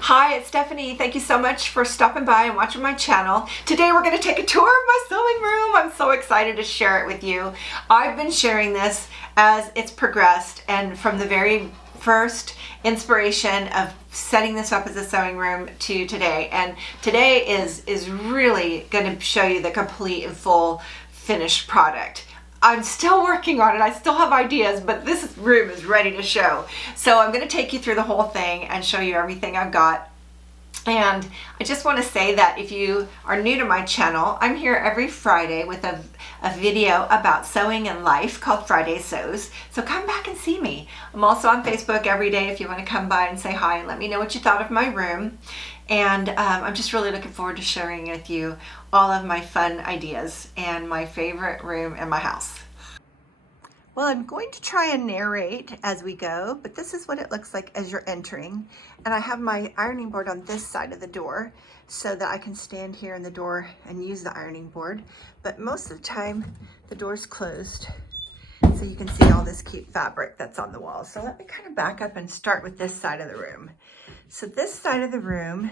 Hi, it's Stephanie. Thank you so much for stopping by and watching my channel. Today we're going to take a tour of my sewing room. I'm so excited to share it with you. I've been sharing this as it's progressed, and from the very first inspiration of setting this up as a sewing room to today. And today is really going to show you the complete and full finished product. I'm still working on it. I still have ideas, but this room is ready to show. So I'm going to take you through the whole thing and show you everything I've got. And I just want to say that if you are new to my channel, I'm here every Friday with a video about sewing and life called Friday Sews. So come back and see me. I'm also on Facebook every day if you want to come by and say hi and let me know what you thought of my room. And I'm just really looking forward to sharing with you all of my fun ideas and my favorite room in my house. Well, I'm going to try and narrate as we go, but this is what it looks like as you're entering. And I have my ironing board on this side of the door so that I can stand here in the door and use the ironing board. But most of the time, the door's closed, so you can see all this cute fabric that's on the wall. So let me kind of back up and start with this side of the room. So this side of the room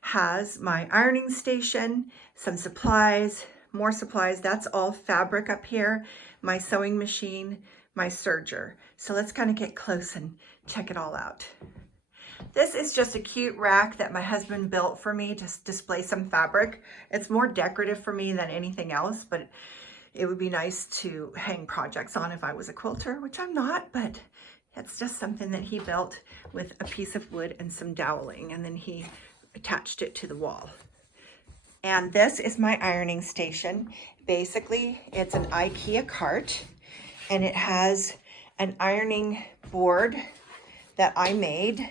has my ironing station, some supplies, more supplies. That's all fabric up here, my sewing machine, my serger. So let's kind of get close and check it all out. This is just a cute rack that my husband built for me to display some fabric. It's more decorative for me than anything else, but it would be nice to hang projects on if I was a quilter, which I'm not, but it's just something that he built with a piece of wood and some doweling, and then he attached it to the wall. And this is my ironing station. Basically, it's an IKEA cart, and it has an ironing board that I made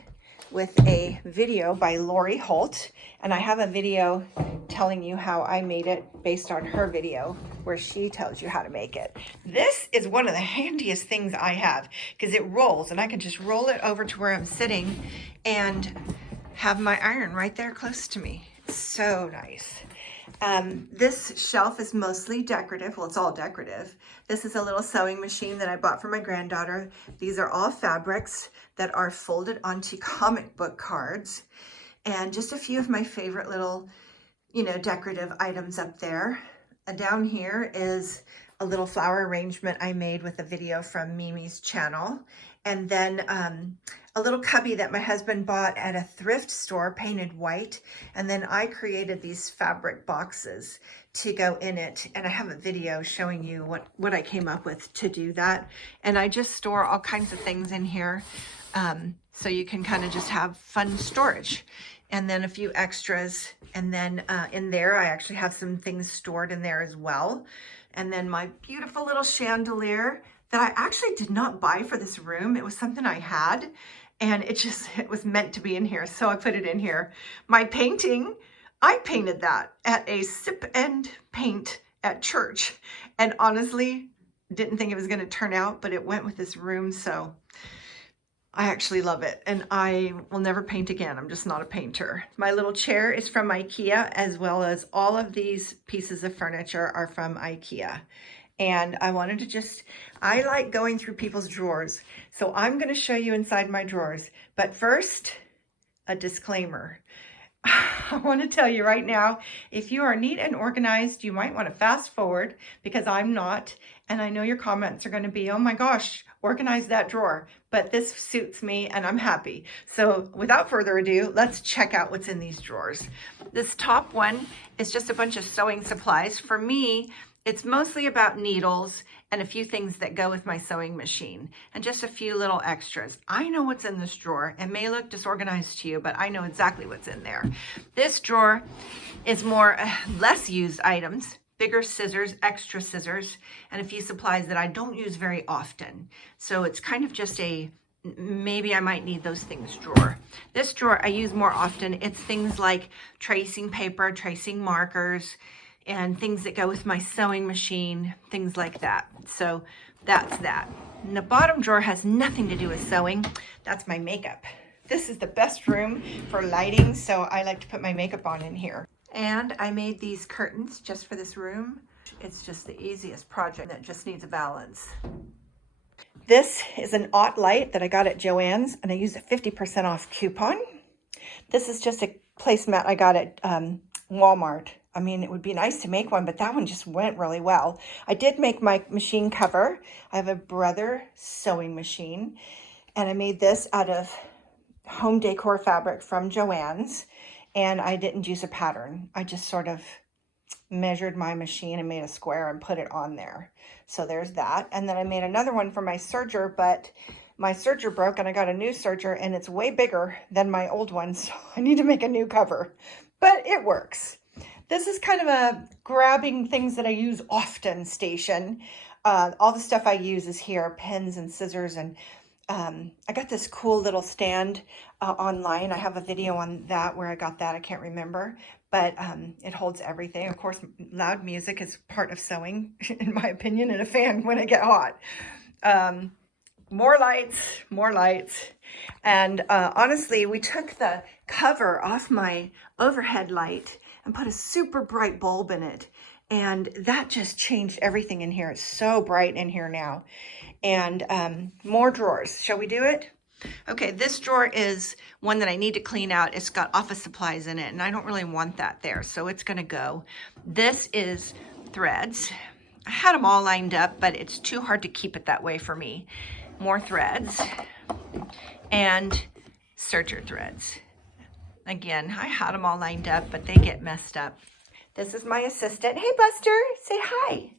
with a video by Lori Holt. And I have a video telling you how I made it based on her video where she tells you how to make it. This is one of the handiest things I have because it rolls, and I can just roll it over to where I'm sitting and have my iron right there close to me. So nice. This shelf is mostly decorative. Well, it's all decorative. This is a little sewing machine that I bought for my granddaughter. These are all fabrics that are folded onto comic book cards, and just a few of my favorite little, decorative items up there. And down here is a little flower arrangement I made with a video from Mimi's channel. And then a little cubby that my husband bought at a thrift store, painted white. And then I created these fabric boxes to go in it. And I have a video showing you what I came up with to do that. And I just store all kinds of things in here. So you can kind of just have fun storage. And then a few extras. And then in there, I actually have some things stored in there as well. And then my beautiful little chandelier that I actually did not buy for this room. It was something I had, and it was meant to be in here, so I put it in here. My painting, I painted that at a sip and paint at church, and honestly, didn't think it was going to turn out, but it went with this room, so I actually love it, and I will never paint again. I'm just not a painter. My little chair is from IKEA, as well as all of these pieces of furniture are from IKEA. And I wanted to I like going through people's drawers. So I'm going to show you inside my drawers. But first, a disclaimer. I want to tell you right now, if you are neat and organized, you might want to fast forward because I'm not. And I know your comments are going to be, oh my gosh, organize that drawer. But this suits me and I'm happy. So without further ado, let's check out what's in these drawers. This top one is just a bunch of sewing supplies. For me, it's mostly about needles and a few things that go with my sewing machine and just a few little extras. I know what's in this drawer. It may look disorganized to you, but I know exactly what's in there. This drawer is more less used items, bigger scissors, extra scissors, and a few supplies that I don't use very often. So it's kind of just maybe I might need those things drawer. This drawer I use more often. It's things like tracing paper, tracing markers, and things that go with my sewing machine, things like that. So that's that. And the bottom drawer has nothing to do with sewing. That's my makeup. This is the best room for lighting, so I like to put my makeup on in here. And I made these curtains just for this room. It's just the easiest project that just needs a balance. This is an Ott light that I got at Joann's, and I used a 50% off coupon. This is just a placemat I got at Walmart. I mean, it would be nice to make one, but that one just went really well. I did make my machine cover. I have a Brother sewing machine, and I made this out of home decor fabric from Joann's, and I didn't use a pattern. I just sort of measured my machine and made a square and put it on there. So there's that. And then I made another one for my serger, but my serger broke and I got a new serger and it's way bigger than my old one. So I need to make a new cover, but it works. This is kind of a grabbing things that I use often station. All the stuff I use is here, pens and scissors, and I got this cool little stand online. I have a video on that where I got that. I can't remember, but it holds everything. Of course, loud music is part of sewing, in my opinion, and a fan when it get hot. More lights. And honestly, we took the cover off my overhead light and put a super bright bulb in it. And that just changed everything in here. It's so bright in here now. And more drawers. Shall we do it? Okay, this drawer is one that I need to clean out. It's got office supplies in it, and I don't really want that there, so it's gonna go. This is threads. I had them all lined up, but it's too hard to keep it that way for me. More threads and serger threads. Again, I had them all lined up, but they get messed up. This is my assistant. Hey, Buster, say hi.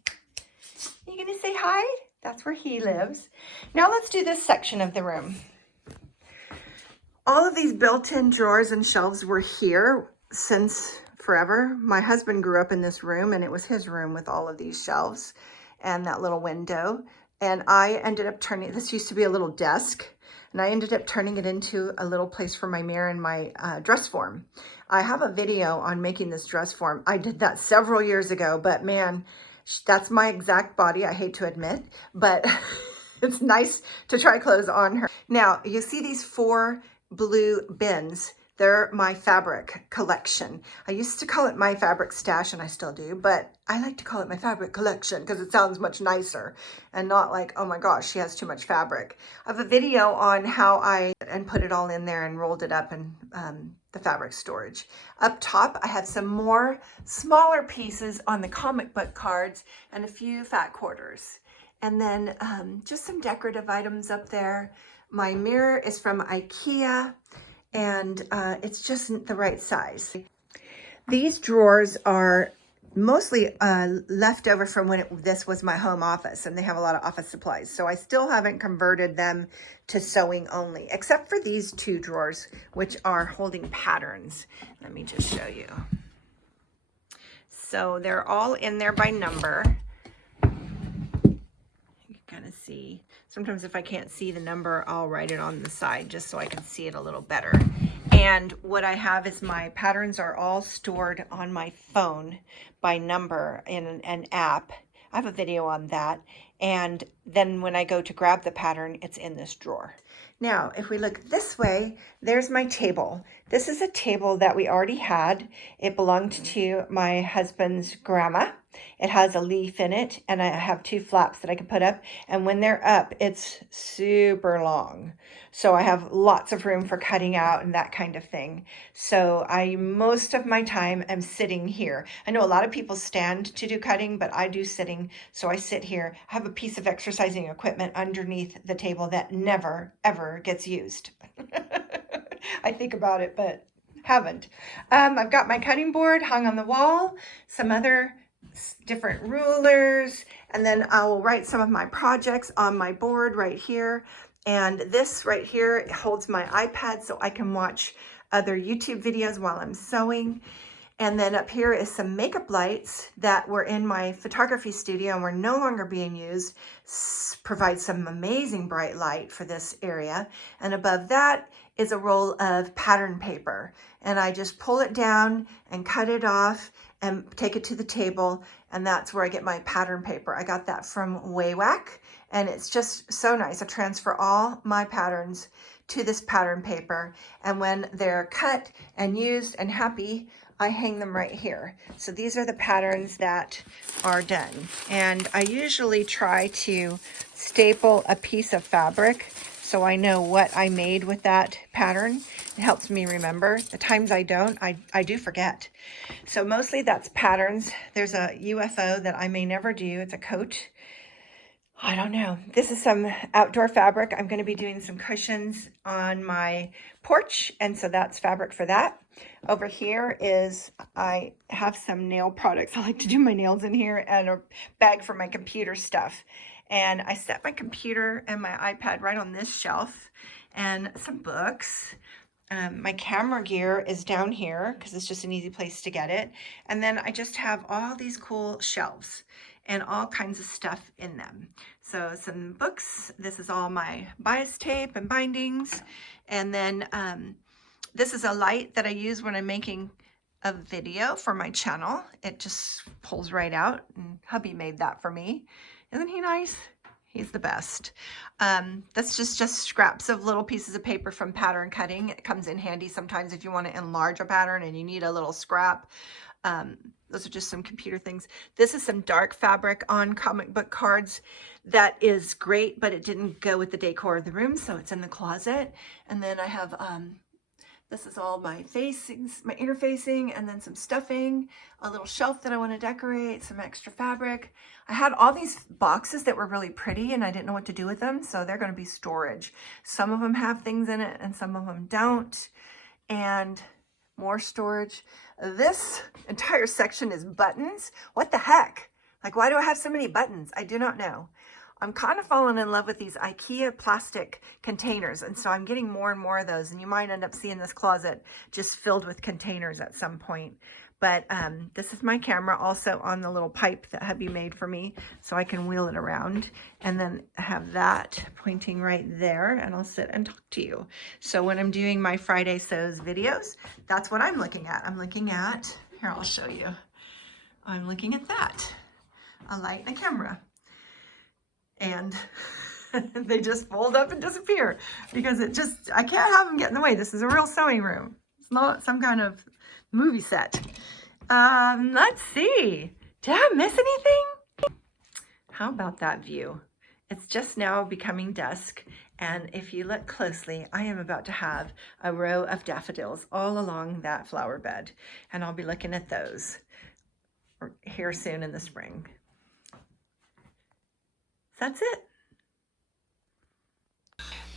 You gonna say hi? That's where he lives. Now let's do this section of the room. All of these built-in drawers and shelves were here since forever. My husband grew up in this room, and it was his room with all of these shelves and that little window. And I ended up turning, this used to be a little desk, and I ended up turning it into a little place for my mirror and my dress form. I have a video on making this dress form. I did that several years ago, but man, that's my exact body, I hate to admit, but it's nice to try clothes on her. Now, you see these 4 blue bins. They're my fabric collection. I used to call it my fabric stash, and I still do, but I like to call it my fabric collection because it sounds much nicer and not like, oh my gosh, she has too much fabric. I have a video on how I put it all in there and rolled it up in the fabric storage. Up top, I have some more smaller pieces on the comic book cards and a few fat quarters. And then just some decorative items up there. My mirror is from IKEA, and it's just the right size. These drawers are mostly left over from when this was my home office, and they have a lot of office supplies. So I still haven't converted them to sewing only, except for these 2 drawers, which are holding patterns. Let me just show you. So they're all in there by number. You can kind of see. Sometimes if I can't see the number, I'll write it on the side just so I can see it a little better. And what I have is my patterns are all stored on my phone by number in an app. I have a video on that. And then when I go to grab the pattern, it's in this drawer. Now, if we look this way, there's my table. This is a table that we already had. It belonged to my husband's grandma. It has a leaf in it, and I have 2 flaps that I can put up. And when they're up, it's super long. So I have lots of room for cutting out and that kind of thing. So most of my time am sitting here. I know a lot of people stand to do cutting, but I do sitting. So I sit here. I have a piece of exercising equipment underneath the table that never, ever gets used. I think about it, but haven't. I've got my cutting board hung on the wall, some other different rulers, and then I will write some of my projects on my board right here. And this right here holds my iPad so I can watch other YouTube videos while I'm sewing. And then up here is some makeup lights that were in my photography studio and were no longer being used. Provide some amazing bright light for this area. And above that is a roll of pattern paper. And I just pull it down and cut it off and take it to the table. And that's where I get my pattern paper. I got that from Waywack, and it's just so nice. I transfer all my patterns to this pattern paper. And when they're cut and used and happy, I hang them right here. So these are the patterns that are done. And I usually try to staple a piece of fabric so I know what I made with that pattern. It helps me remember. The times I don't, I do forget. So mostly that's patterns. There's a UFO that I may never do. It's a coat. I don't know. This is some outdoor fabric. I'm going to be doing some cushions on my porch, and so that's fabric for that. Over here is, I have some nail products. I like to do my nails in here, and a bag for my computer stuff. And I set my computer and my iPad right on this shelf, and some books. My camera gear is down here because it's just an easy place to get it. And then I just have all these cool shelves and all kinds of stuff in them. So some books, this is all my bias tape and bindings. And then this is a light that I use when I'm making a video for my channel. It just pulls right out, and hubby made that for me. Isn't he nice? He's the best. That's just scraps of little pieces of paper from pattern cutting. It comes in handy sometimes if you want to enlarge a pattern and you need a little scrap. Those are just some computer things. This is some dark fabric on comic book cards. That is great, but it didn't go with the decor of the room, so it's in the closet. And then I have, this is all my facings, my interfacing, and then some stuffing, a little shelf that I want to decorate, some extra fabric. I had all these boxes that were really pretty and I didn't know what to do with them, so they're going to be storage. Some of them have things in it and some of them don't. And more storage. This entire section is buttons. What the heck? Like, why do I have so many buttons? I do not know. I'm kind of falling in love with these IKEA plastic containers, and so I'm getting more and more of those, and you might end up seeing this closet just filled with containers at some point. But this is my camera also on the little pipe that hubby made for me, so I can wheel it around, and then have that pointing right there, and I'll sit and talk to you. So when I'm doing my Friday Sews videos, that's what I'm looking at. I'm looking at, here, I'll show you. I'm looking at that, a light and a camera. And they just fold up and disappear because I can't have them get in the way. This is a real sewing room. It's not some kind of movie set. Let's see. Did I miss anything? How about that view? It's just now becoming dusk, and if you look closely, I am about to have a row of daffodils all along that flower bed, and I'll be looking at those here soon in the spring. That's it.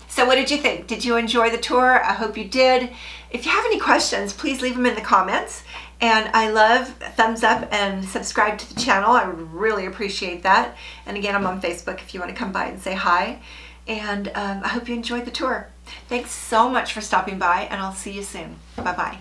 So what did you think? Did you enjoy the tour? I hope you did. If you have any questions, please leave them in the comments. And I love thumbs up and subscribe to the channel. I really appreciate that. And again, I'm on Facebook if you want to come by and say hi. And I hope you enjoyed the tour. Thanks so much for stopping by, and I'll see you soon. Bye-bye.